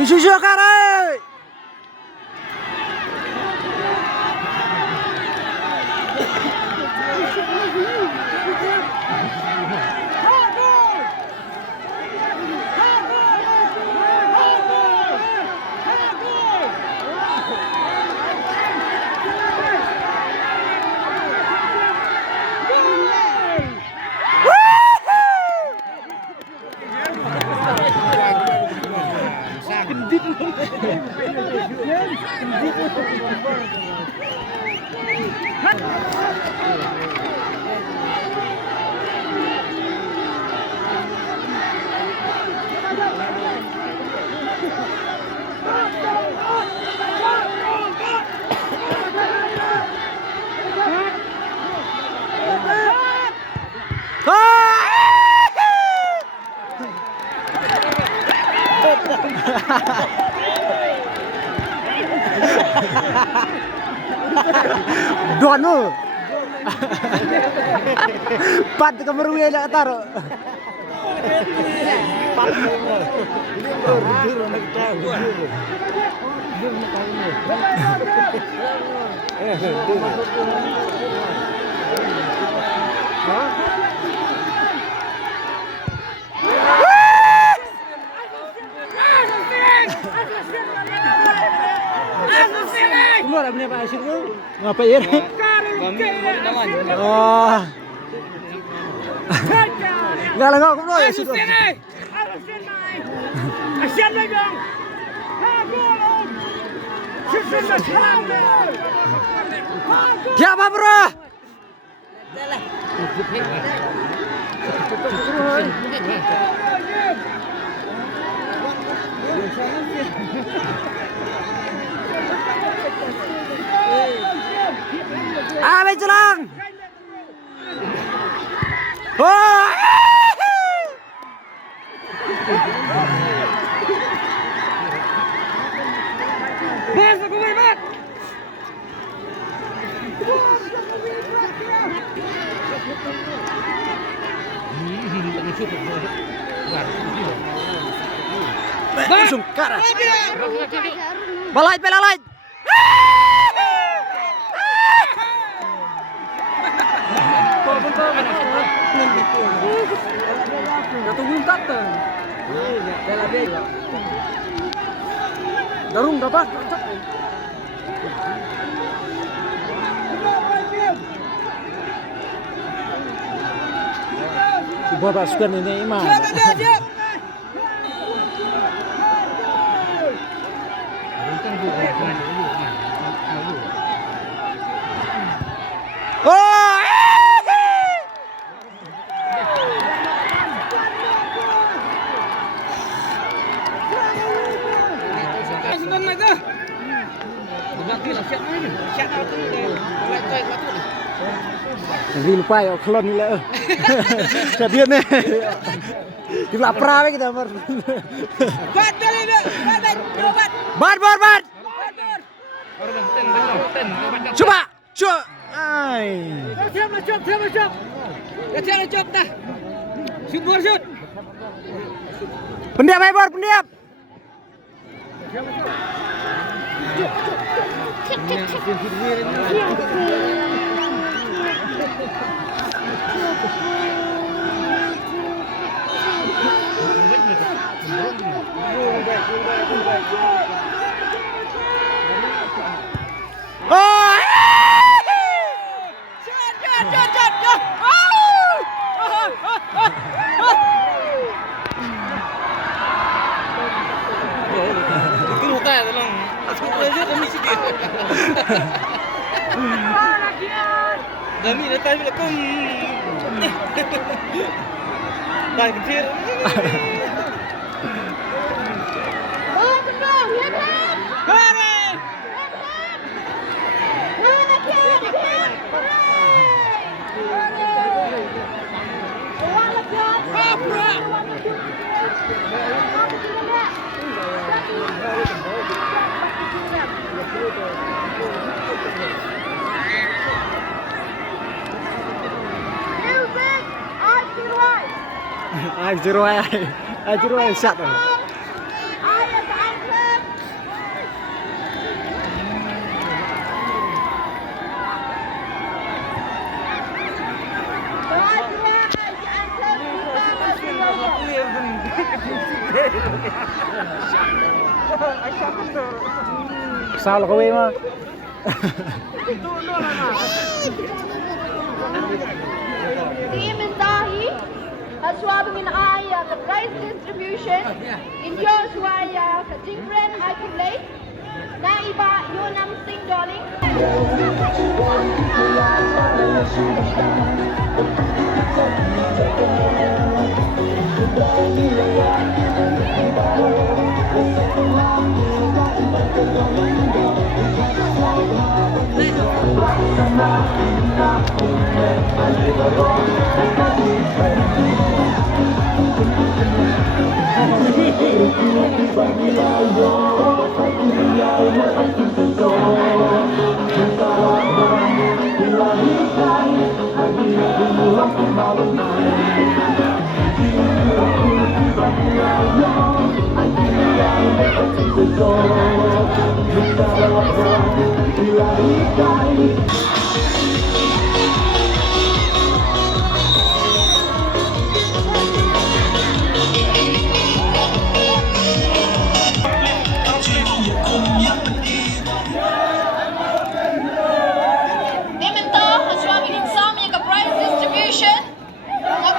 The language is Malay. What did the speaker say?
Susu kare. Dono. Pat kemeruwe nak taruh. Keluar abang apa hasil tu? Ngapain? Oh. Enggak lah kau keluar ya situ. Asyik lagi dong. Siapa bro? Abe jelang. Oh. Bas aku bas. Langsung karat. Balai pelalai. Tungguin kata. Darung dapat. Bapak sukan ini iman. Oh! Jadi lupa ya kelon ni lah. Saya ni. Di lapar kita ber. Bat ni, bat. Coba. Ai. Siap. Dah cop dah. Shoot. Pendiam ai bor, pendiam. Oh! Itu muka ya tolong. Aku aja demi sikit. Wahlakhiat. Demi datang belakang. Baik kecil. Oh, betul, ya kan? Kare. Wahlakhiat. I zero shot. Sao là có em mà Aswabing ay the prize distribution in your suaya ka jingren ay kulay na iba yun ang sing darling.